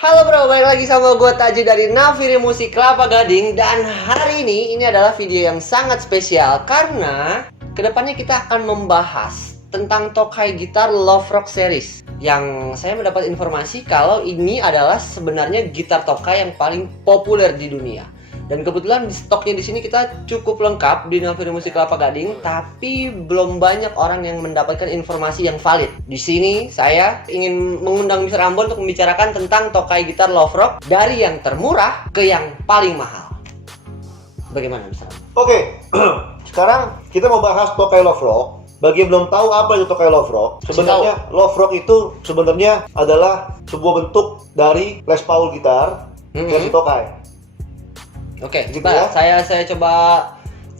Halo bro, balik lagi sama gue Taji dari Naviri Musik Kelapa Gading. Dan hari ini adalah video yang sangat spesial karena kedepannya kita akan membahas tentang Tokai gitar Love Rock Series. Yang saya mendapat informasi kalau ini adalah sebenarnya gitar Tokai yang paling populer di dunia. Dan kebetulan di stoknya di sini kita cukup lengkap di Naviri Musik Kelapa Gading, tapi belum banyak orang yang mendapatkan informasi yang valid. Di sini saya ingin mengundang Mr. Ambon untuk membicarakan tentang Tokai gitar Love Rock dari yang termurah ke yang paling mahal. Bagaimana Mr. Ambon? Oke, sekarang kita mau bahas Tokai Love Rock. Bagi yang belum tahu apa itu Tokai Love Rock, sebenarnya Love Rock itu sebenarnya adalah sebuah bentuk dari Les Paul gitar versi Tokai. Oke, Gitu coba ya? saya coba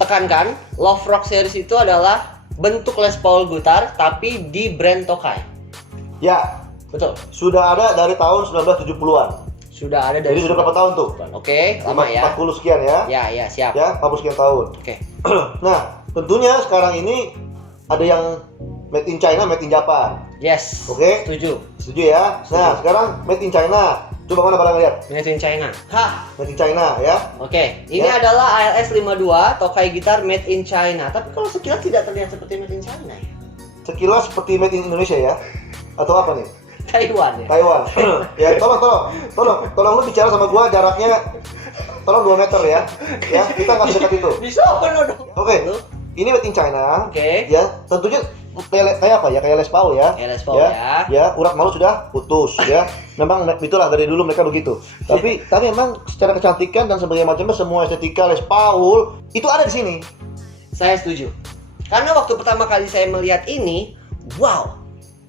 tekankan, Love Rock Series itu adalah bentuk Les Paul gitar tapi di brand Tokai. Ya, Betul. sudah ada dari tahun 1970-an. Sudah ada dari Jadi sudah berapa tahun tuh? Oke, lama ya. 40 sekian ya. Ya, siap. Ya, 40 sekian tahun. Oke. Nah, tentunya sekarang ini ada yang made in China, made in Japan. Yes. Oke. Setuju. Setuju ya? Nah, sekarang made in China. Coba mana barang lihat? Made in China. Hah. Made in China ya. Oke. Ini Ya. adalah ALS 52 Tokai gitar made in China. Tapi kalau sekilas tidak terlihat seperti made in China ya. Sekilas seperti made in Indonesia ya. Atau apa nih? Taiwan ya. Taiwan. Ya, tolong lu bicara sama gua jaraknya tolong 2 meter ya. Ya, kita nggak sedekat itu. Bisa dong. Oke. Ini made in China. Oke. Ya, tentunya kayak apa ya? Kayak Les Paul ya. Kayak Les Paul ya. Ya, urat malu sudah putus ya. Memang itulah dari dulu mereka begitu. Tapi memang secara kecantikan dan sebagainya macamnya semua estetika Les Paul itu ada di sini. Saya setuju. Karena waktu pertama kali saya melihat ini, wow,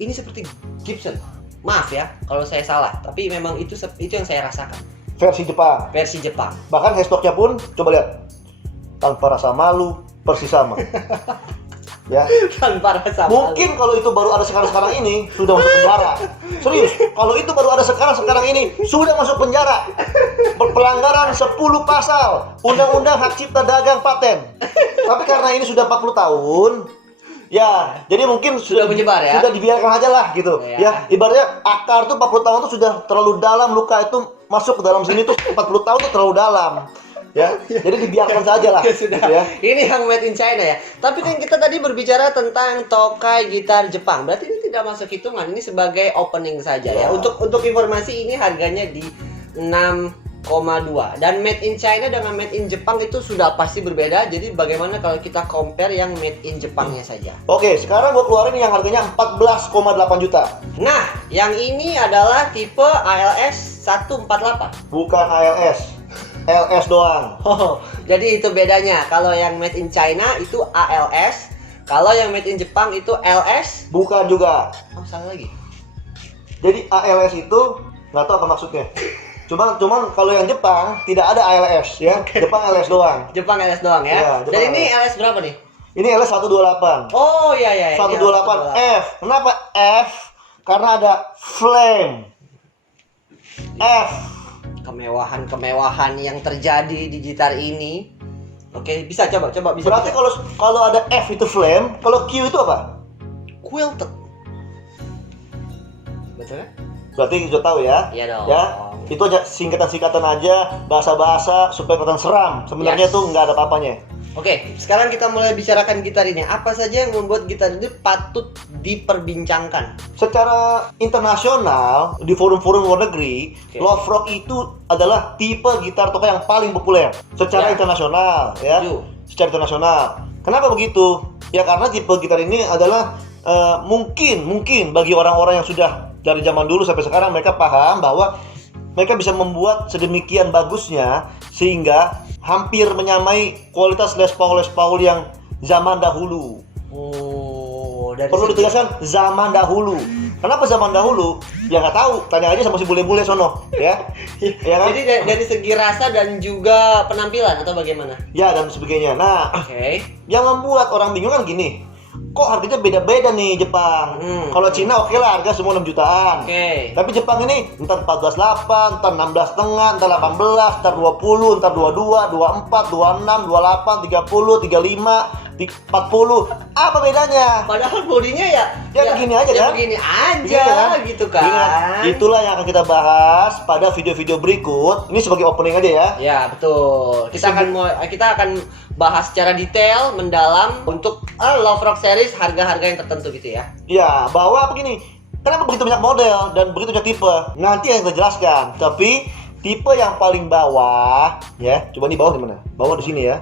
ini seperti Gibson. Maaf ya kalau saya salah, tapi memang itu yang saya rasakan. Versi Jepang. Versi Jepang. Bahkan headstocknya pun coba lihat. Tanpa rasa malu, persis sama. Ya. Tanpa rasa malu. Mungkin kalau itu baru ada sekarang ini sudah masuk penjara. Serius, kalau itu baru ada sekarang ini sudah masuk penjara. Pelanggaran 10 pasal Undang-Undang Hak Cipta Dagang Paten. Tapi karena ini sudah 40 tahun, ya, jadi mungkin Sudah menyebar ya? Sudah dibiarkan aja lah gitu. Ya. Ya, ibaratnya akar tuh 40 tahun tuh sudah terlalu dalam, luka itu masuk ke dalam sini tuh 40 tahun tuh terlalu dalam. Ya, jadi dibiarkan saja lah. Ya sudah. Gitu ya. Ini yang made in China ya. Tapi kan kita tadi berbicara tentang Tokai gitar Jepang. Berarti ini tidak masuk hitungan. Ini sebagai opening saja ya. Ya. Untuk informasi ini harganya di 6,2. Dan made in China dengan made in Jepang itu sudah pasti berbeda. Jadi bagaimana kalau kita compare yang made in Jepangnya saja? Oke, sekarang gua keluarin yang harganya 14,8 juta. Nah, yang ini adalah tipe ALS 148. Bukan ALS. LS doang. Oh, jadi itu bedanya. Kalau yang made in China itu ALS, kalau yang made in Jepang itu LS. Bukan juga. Oh, salah lagi. Jadi ALS itu nggak tahu apa maksudnya. Cuman kalau yang Jepang tidak ada ALS ya. Jepang LS doang. Jepang LS doang ya. Iya, Jepang Dan ini LS. LS berapa nih? Ini LS 128. Oh iya. Ini 128 F. Kenapa F? Karena ada flame. F. Kemewahan yang terjadi di gitar ini. Oke, bisa coba bisa. Berarti kalau ada F itu flame, kalau Q itu apa? quilted. Betul kan? Berarti sudah tahu ya. Iya dong. Ya, itu aja singkatan-singkatan aja, bahasa-bahasa supaya kelihatan seram. Sebenarnya Yes. tuh nggak ada apa-apanya. Oke, sekarang kita mulai bicarakan gitar ini. Apa saja yang membuat gitar ini patut diperbincangkan? Secara internasional di forum-forum luar negeri, Love Rock itu adalah tipe gitar Tokai yang paling populer secara Ya. internasional, ya. Setuju. Secara internasional. Kenapa begitu? Ya karena tipe gitar ini adalah mungkin bagi orang-orang yang sudah dari zaman dulu sampai sekarang mereka paham bahwa mereka bisa membuat sedemikian bagusnya sehingga hampir menyamai kualitas Les Paul yang zaman dahulu. Oh, dari Perlu segi- ditegaskan zaman dahulu. Kenapa zaman dahulu? Ya nggak tahu. Tanya aja sama si bule-bule sono, ya. Ya kan? Jadi dari segi rasa dan juga penampilan atau bagaimana? Ya dan sebagainya. Nah, Oke. yang membuat orang bingung kan gini. Kok harganya beda-beda nih Jepang? Kalau Cina oke lah harga semua 6 jutaan. Oke. Tapi Jepang ini entar 14,8, entar 16,5, entar 18, entar 20, entar 22, 24, 26, 28, 30, 35, di 40. Apa bedanya? Padahal bodinya ya Begini aja kan? begini aja Begini kan? gitu kan. Ingat, itulah yang akan kita bahas pada video-video berikut. Ini sebagai opening aja ya. Ya, betul. Kita akan bahas secara detail, mendalam untuk Love Rock series harga-harga yang tertentu gitu ya. Ya, bahwa begini. Kenapa begitu banyak model dan begitu banyak tipe? Nanti yang kita jelaskan. Tapi tipe yang paling bawah, ya, coba di bawah di mana? Bawah di sini ya.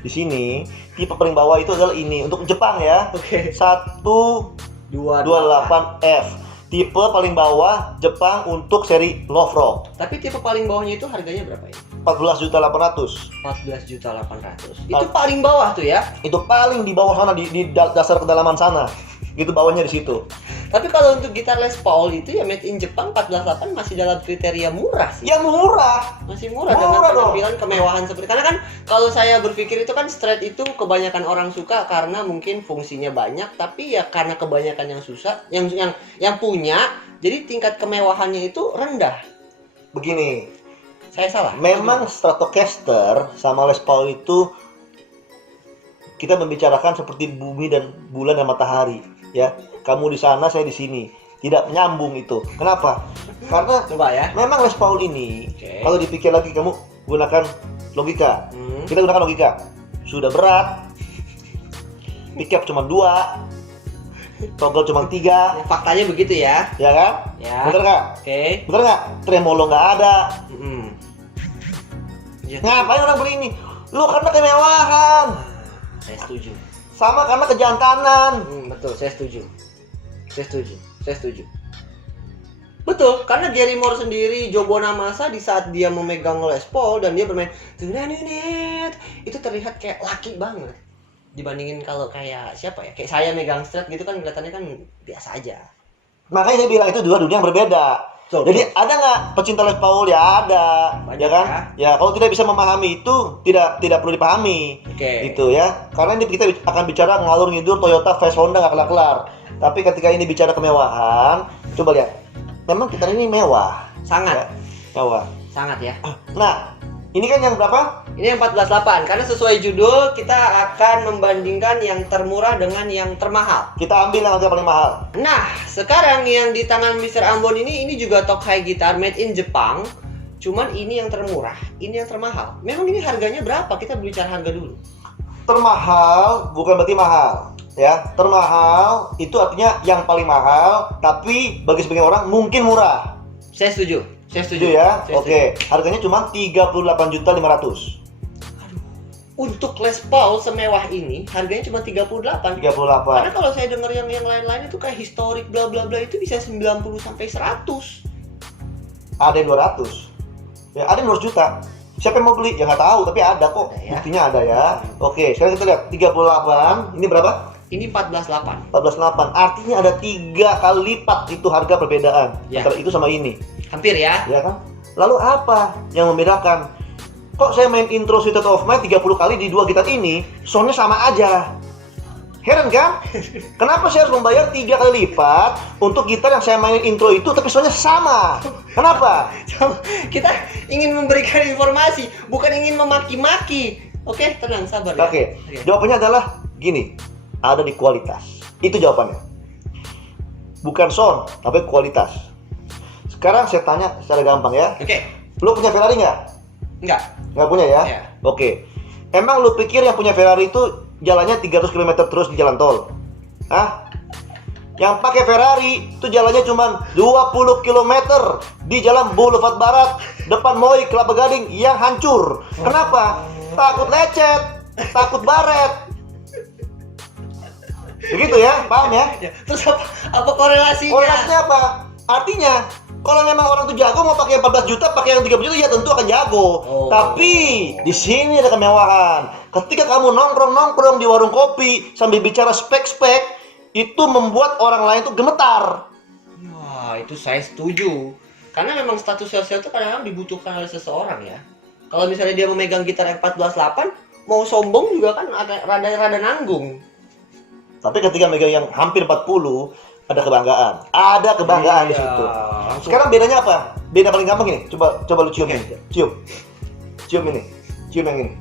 Di sini, tipe paling bawah itu adalah ini untuk Jepang ya. Oke. 128F. Tipe paling bawah Jepang untuk seri Love Rock. Tapi tipe paling bawahnya itu harganya berapa ya? 14.800. 14.800. Itu paling bawah tuh ya. Itu paling di bawah sana di dasar kedalaman sana. Gitu bawahnya di situ. Tapi kalau untuk gitar Les Paul itu ya made in Jepang 14.8 masih dalam kriteria murah sih. Ya murah. Masih murah Murah dengan dong. penampilan kemewahan seperti, karena kan kalau saya berpikir itu kan straight itu kebanyakan orang suka karena mungkin fungsinya banyak, tapi ya karena kebanyakan yang susah yang punya, jadi tingkat kemewahannya itu rendah. Begini, Saya salah? memang Stratocaster sama Les Paul itu kita membicarakan seperti bumi dan bulan dan matahari, ya. Kamu di sana, saya di sini. Tidak nyambung itu. Kenapa? Karena Coba ya. memang Les Paul ini, Oke. kalau dipikir lagi kamu gunakan logika. Kita gunakan logika. Sudah berat. Pickup cuma 2. Toggle cuma 3. Faktanya begitu ya. Ya kan? Ya. Bener nggak? Oke. Bener nggak? Tremolo nggak ada. Ya. Ngapain orang beli ini? Lu karena kemewahan. Saya setuju. Sama karena kejantanan. Betul, saya setuju. Betul, karena Gary Moore sendiri, Joe Bonamassa di saat dia memegang Les Paul dan dia bermain itu terlihat kayak laki banget. Dibandingin kalau kayak siapa ya? Kayak saya megang strat gitu kan kelihatannya kan biasa aja. Makanya saya bilang itu dua dunia yang berbeda. Betul, Jadi ada nggak pecinta Les Paul? Ya ada, Banyak ya kan? Ya kalau tidak bisa memahami itu tidak perlu dipahami, Oke. gitu ya. Karena ini kita akan bicara ngalur ngidur Toyota, Fast Honda nggak kelar-kelar. Tapi ketika ini bicara kemewahan, coba lihat. Memang kita ini mewah, Sangat, ya, mewah. sangat ya. Nah, ini kan yang berapa? Ini yang 14.8 karena sesuai judul kita akan membandingkan yang termurah dengan yang termahal. Kita ambil yang harga paling mahal. Nah, sekarang yang di tangan Mr. Ambon ini juga Tokai gitar made in Jepang. Cuman ini yang termurah, ini yang termahal. Memang ini harganya berapa? Kita bicara harga dulu. Termahal bukan berarti mahal, ya. Termahal itu artinya yang paling mahal, tapi bagi sebagian orang mungkin murah. Saya setuju. Setuju ya? Oke, harganya cuma 38.500.000. Untuk Les Paul semewah ini harganya cuma 38. 38. Karena kalau saya dengar yang lain-lain itu kayak historik bla bla bla itu bisa 90 sampai 100. Ada yang 200. Ya, ada yang 200 juta. Siapa yang mau beli? Ya nggak tahu, tapi ada kok. Ada ya. Buktinya ada ya. Oke, sekarang kita lihat 38. Ini berapa? Ini 14.8. 14.8. Artinya ada 3 kali lipat itu harga perbedaan Ya. antara itu sama ini. Hampir ya. Ya kan? Lalu apa yang membedakan? Kok saya main intro Sweet of Mine 30 kali di 2 gitar ini, soundnya sama aja? Heran kan? Kenapa saya harus membayar 3 kali lipat untuk gitar yang saya mainin intro itu tapi soundnya sama? Kenapa? Kita ingin memberikan informasi, bukan ingin memaki-maki. Oke, tenang, sabar ya. Oke, jawabannya adalah gini, ada di kualitas. Itu jawabannya. Bukan sound, tapi kualitas. Sekarang saya tanya secara gampang ya. Oke. Lu punya Ferrari nggak? Enggak. Nggak punya ya? Iya. Oke. Emang lu pikir yang punya Ferrari itu jalannya 300 km terus di jalan tol? Hah? Yang pakai Ferrari itu jalannya cuma 20 km di jalan Boulevard Barat depan MOI Kelapa Gading yang hancur. Kenapa? Takut lecet, takut baret. Begitu ya, paham ya? Terus apa korelasinya? Korelasinya apa? Artinya kalau memang orang tuh jago mau pakai 14 juta, pakai yang 30 juta ya tentu akan jago. Oh. Tapi di sini ada kemewahan. Ketika kamu nongkrong di warung kopi sambil bicara spek-spek, itu membuat orang lain tuh gemetar. Wah, itu saya setuju. Karena memang status sosial itu kadang-kadang dibutuhkan oleh seseorang ya. Kalau misalnya dia memegang gitar yang 14.8, mau sombong juga kan rada nanggung. Tapi ketika megang yang hampir 40, ada kebanggaan. Ada kebanggaan di Iya, situ. langsung. Sekarang bedanya apa? Beda paling gampang ini. Coba lu cium Oke. ini. Cium. Cium ini. Cium yang ini.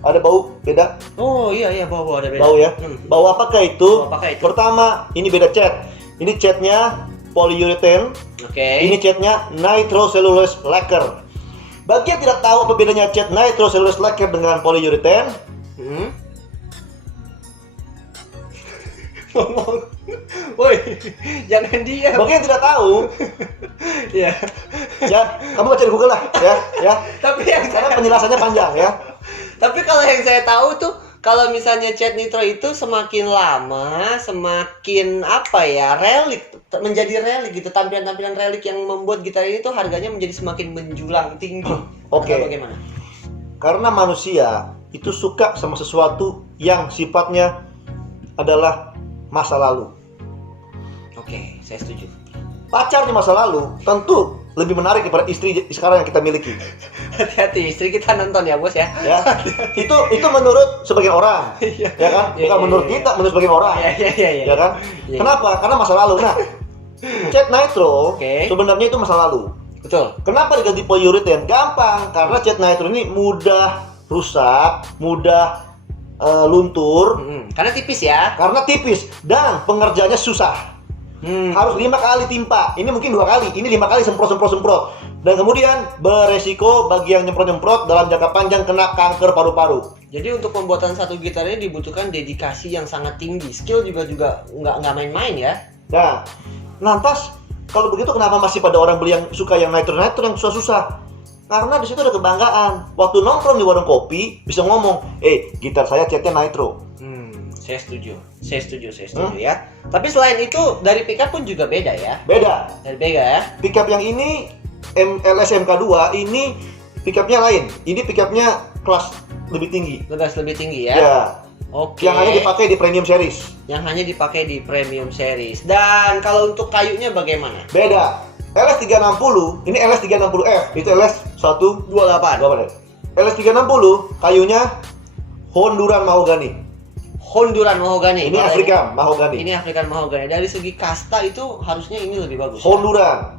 Ada bau beda? Oh iya bau ada beda. Bau ya. Bau apakah itu? Bau apakah itu? Pertama, ini beda cat. Ini catnya polyurethane. Oke. Ini catnya nitrocellulose lacquer. Bagi yang tidak tahu apa bedanya cat nitrocellulose lacquer dengan polyurethane, ngomong. Woi, jangan diam. bagi yang tidak tahu, Ya. ya kamu baca di Google lah, ya. Tapi yang Karena penjelasannya panjang ya. Tapi kalau yang saya tahu tuh, kalau misalnya cat nitro itu semakin lama, semakin apa ya, menjadi relik gitu, tampilan-tampilan relik yang membuat gitar ini tuh harganya menjadi semakin menjulang tinggi. Oke. Atau bagaimana? Karena manusia itu suka sama sesuatu yang sifatnya adalah masa lalu. Oke, saya setuju. Pacar di masa lalu tentu lebih menarik daripada istri sekarang yang kita miliki. Hati-hati, istri kita nonton ya bos ya. Ya, itu menurut sebagian orang, Iya. ya kan? Bukan menurut kita, menurut sebagian orang, Iya. ya kan? Iya. Kenapa? Karena masa lalu. Nah, cat nitro Oke. sebenarnya itu masa lalu. Betul. Kenapa diganti polyurethane? Gampang, karena cat nitro ini mudah rusak, mudah luntur, Karena tipis ya. karena tipis dan pengerjaannya susah. Harus 5 kali timpa. Ini mungkin 2 kali, ini 5 kali semprot. Dan kemudian beresiko bagi yang nyemprot dalam jangka panjang kena kanker paru-paru. Jadi untuk pembuatan satu gitar ini dibutuhkan dedikasi yang sangat tinggi. Skill juga nggak main-main ya. Nah, lantas kalau begitu kenapa masih pada orang beli yang suka yang nitro yang susah-susah? Karena di situ ada kebanggaan. Waktu nongkrong di warung kopi bisa ngomong, gitar saya catnya nitro. Saya setuju ya. Tapi selain itu dari pickup pun juga beda ya. Beda. Dari beda ya. Pickup yang ini LS MK2 ini pickupnya lain. Ini pickupnya kelas lebih tinggi. Lebih tinggi ya. Ya. Oke. Yang hanya dipakai di premium series. Yang hanya dipakai di premium series. Dan kalau untuk kayunya bagaimana? Beda. LS360, ini LS360F, itu LS128. LS360 kayunya Honduran mahogani. Honduran mahogani. Ini Afrika mahogani. Ini African mahogani. Dari segi kasta itu harusnya ini lebih bagus. Honduran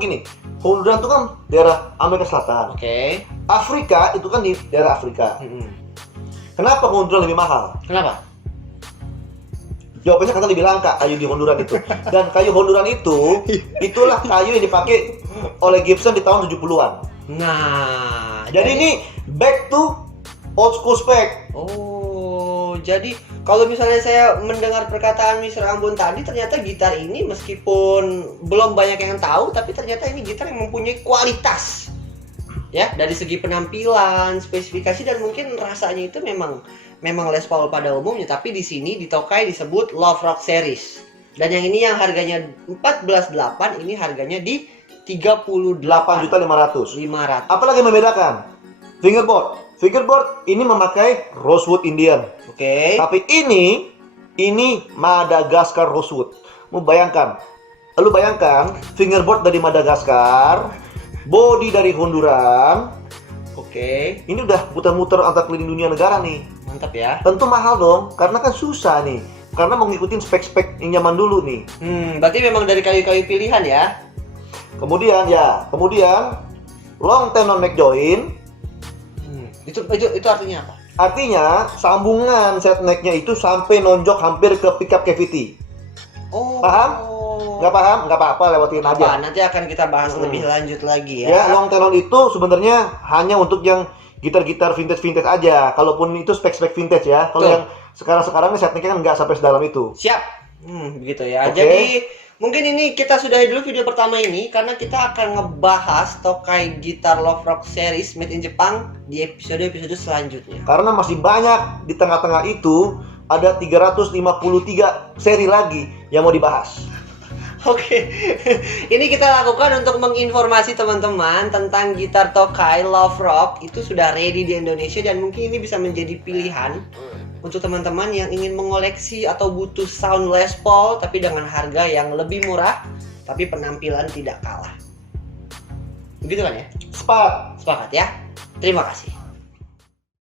gini. Honduran itu kan daerah Amerika Selatan. Oke. Afrika itu kan di daerah Afrika. Kenapa Honduran lebih mahal? Kenapa? Jawabannya karena lebih langka kayu di Honduran itu. Dan kayu Honduran itu, itulah kayu yang dipakai oleh Gibson di tahun 70-an. Nah, Jadi ini back to old school spec. Oh, jadi kalau misalnya saya mendengar perkataan Mr. Ambon tadi, ternyata gitar ini meskipun belum banyak yang tahu, tapi ternyata ini gitar yang mempunyai kualitas. Ya, dari segi penampilan, spesifikasi dan mungkin rasanya itu memang Les Paul pada umumnya, tapi di sini di Tokai disebut Love Rock Series. Dan yang ini yang harganya 14.800, ini harganya di 38.500. 8.500.000. Apalagi yang membedakan? Fingerboard ini memakai rosewood Indian. Oke. Tapi ini Madagascar rosewood. Lu bayangkan fingerboard dari Madagascar, body dari Honduran. Oke. Ini udah muter-muter antar keliling dunia negara nih. Mantap ya. Tentu mahal dong, karena kan susah nih. Karena mau ngikutin spek-spek yang zaman dulu nih. Berarti memang dari kayu-kayu pilihan ya. Kemudian long tenon neck joint. Itu artinya apa? Artinya sambungan set necknya itu sampai nonjok hampir ke pickup cavity. Oh. Paham? Nggak paham? Nggak apa-apa, lewatin aja. Nanti akan kita bahas lebih lanjut lagi ya. Ya, long tenon itu sebenarnya hanya untuk yang gitar-gitar vintage aja. Kalaupun itu spek-spek vintage ya. Kalau Betul. yang sekarang ini set necknya kan nggak sampai sedalam itu. Siap. Begitu ya. Oke. Jadi mungkin ini kita sudahi dulu video pertama ini karena kita akan ngebahas Tokai Gitar Love Rock Series made in Jepang di episode selanjutnya. Karena masih banyak di tengah-tengah itu ada 353 seri lagi yang mau dibahas. Oke. Ini kita lakukan untuk menginformasi teman-teman tentang gitar Tokai Love Rock itu sudah ready di Indonesia dan mungkin ini bisa menjadi pilihan untuk teman-teman yang ingin mengoleksi atau butuh sound Les Paul tapi dengan harga yang lebih murah tapi penampilan tidak kalah. Begitu kan ya? Sepakat. Sepakat ya? Terima kasih.